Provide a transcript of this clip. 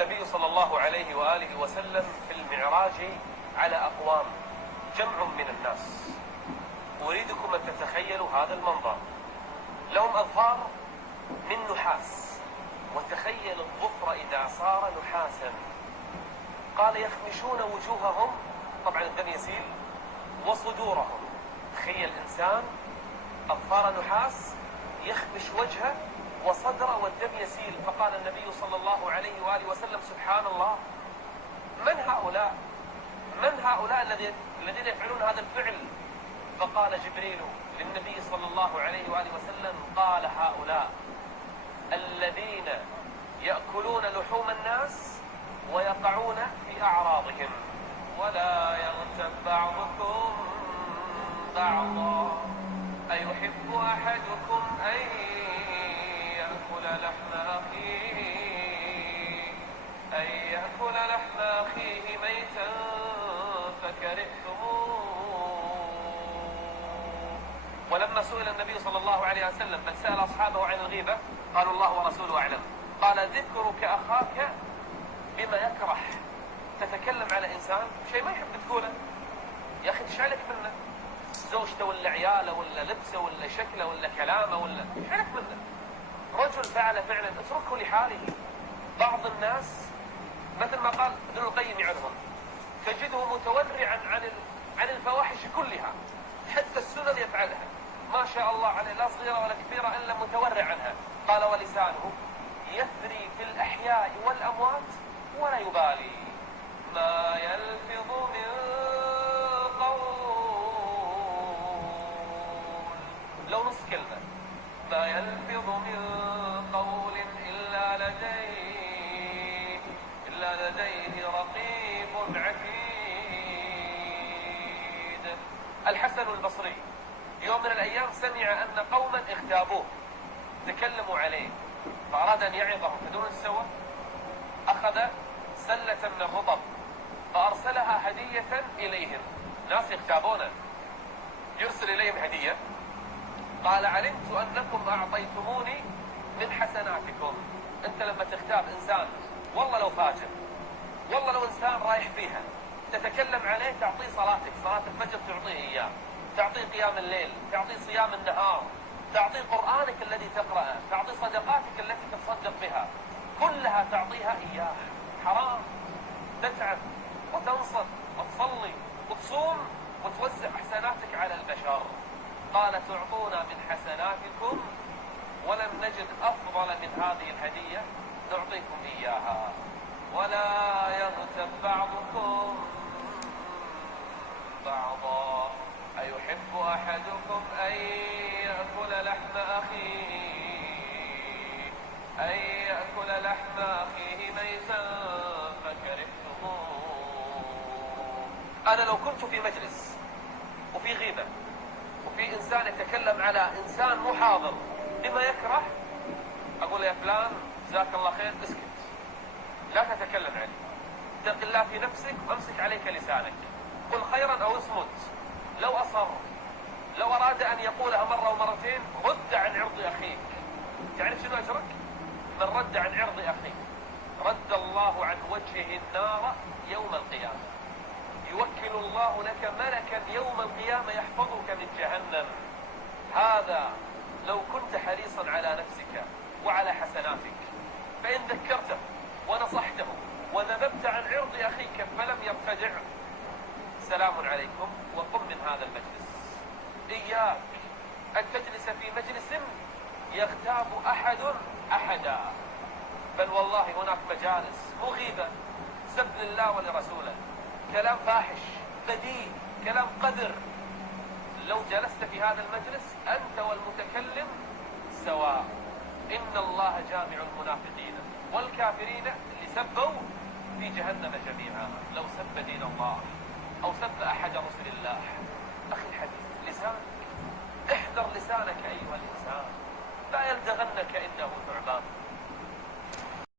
النبي صلى الله عليه وآله وسلم في المعراج على أقوام، جمع من الناس. أريدكم أن تتخيلوا هذا المنظر. لهم أظفار من نحاس، وتخيل الظفر إذا صار نحاسا. قال يخمشون وجوههم، طبعا الدم يسيل، وصدورهم. تخيل إنسان أظفار نحاس يخمش وجهه وصدره والدم يسيل. فقال النبي صلى الله عليه وآله وسلم سبحان الله، من هؤلاء؟ من هؤلاء الذين يفعلون هذا الفعل؟ فقال جبريل للنبي صلى الله عليه وآله وسلم، قال هؤلاء الذين يأكلون لحوم الناس ويقعون في أعراضهم. ولا يغتب بعضكم بعضا أيحب أحدكم أن يأكل لحم أخيه ميتا فكرهتموه. ولما سئل النبي صلى الله عليه وسلم بل سأل أصحابه عن الغيبة، قالوا الله ورسوله أعلم. قال ذكرك أخاك بما يكره. تتكلم على إنسان شيء ما يحب تقوله، يا أخي ايش عليك منه؟ زوجته ولا عياله ولا لبسه ولا شكله ولا كلامه ولا ايش عليك منه؟ رجل فعل فعلا اتركه لحاله. بعض الناس مثل ما قال ابن القيم عنهم، تجده متورعا عن الفواحش كلها، حتى السنن يفعلها ما شاء الله عليه، لا صغيرة ولا كبيرة إلا متورع عنها. قال ولسانه يثري في الأحياء والأموات ولا يبالي. ما يلفظ من قول، لو نص كلمة، ما يلفظ من قول إلا لديه رقيب عتيد. الحسن البصري يوم من الأيام سمع أن قوما اغتابوه، تكلموا عليه، فأراد أن يعظهم. تدرون ايش سوى؟ أخذ سلة من الرطب فأرسلها هدية إليهم. ناس يغتابونه، يرسل إليهم هدية. قال علمت أنكم أعطيتموني من حسناتكم. أنت لما تغتاب إنسان، والله لو فاجر، والله لو إنسان رايح فيها، تتكلم عليه، تعطيه صلاتك، صلاة الفجر تعطيه إياه، تعطيه قيام الليل، تعطيه صيام النهار، تعطيه قرآنك الذي تقرأه، تعطيه صدقاتك التي تصدق بها، كلها تعطيها إياه. حرام تتعب وتنصب وتصلي وتصوم وتوزع حسناتك على البشر. قال تعطونا من حسناتكم ولم نجد أفضل من هذه الهدية نعطيكم إياها. ولا يغتب بعضكم بعضا أيحب أحدكم أن يأكل لحم أخيه ميتا فكرهتموه. أنا لو كنت في مجلس وفي غيبة وفي إنسان يتكلم على إنسان مو حاضر بما يكره، أقول يا فلان جزاك الله خير، اسكت، لا تتكلم عليه، اتق الله في نفسك وامسك عليك لسانك، قل خيرا أو اصمت. لو أصر، لو أراد أن يقولها مرة ومرتين، رد عن عرض أخيك. تعرف شنو أجرك؟ من رد عن عرض أخيك رد الله عن وجهه النار يوم القيامة. يوكل الله لك ملكا يوم القيامة يحفظك من جهنم. هذا لو كنت حريصا على نفسك وعلى حسناتك، فإن ذكرته ونصحته وذببت عن عرض أخيك فلم يرتدع، سلام عليكم وقم من هذا المجلس. إياك أن تجلس في مجلس يغتاب أحدا، بل والله هناك مجالس مغيبة، سب لله ولرسوله، كلام فاحش، بديء، كلام قذر. لو جلست في هذا المجلس أنت والمتكلم سواء. إن الله جامع المنافقين والكافرين اللي سبوا في جهنم جميعا. لو سب دين الله أو سب أحد رسل الله، أخي الحبيب، لسانك، احذر لسانك أيها الإنسان، لا يلدغنك إنه ثعبان.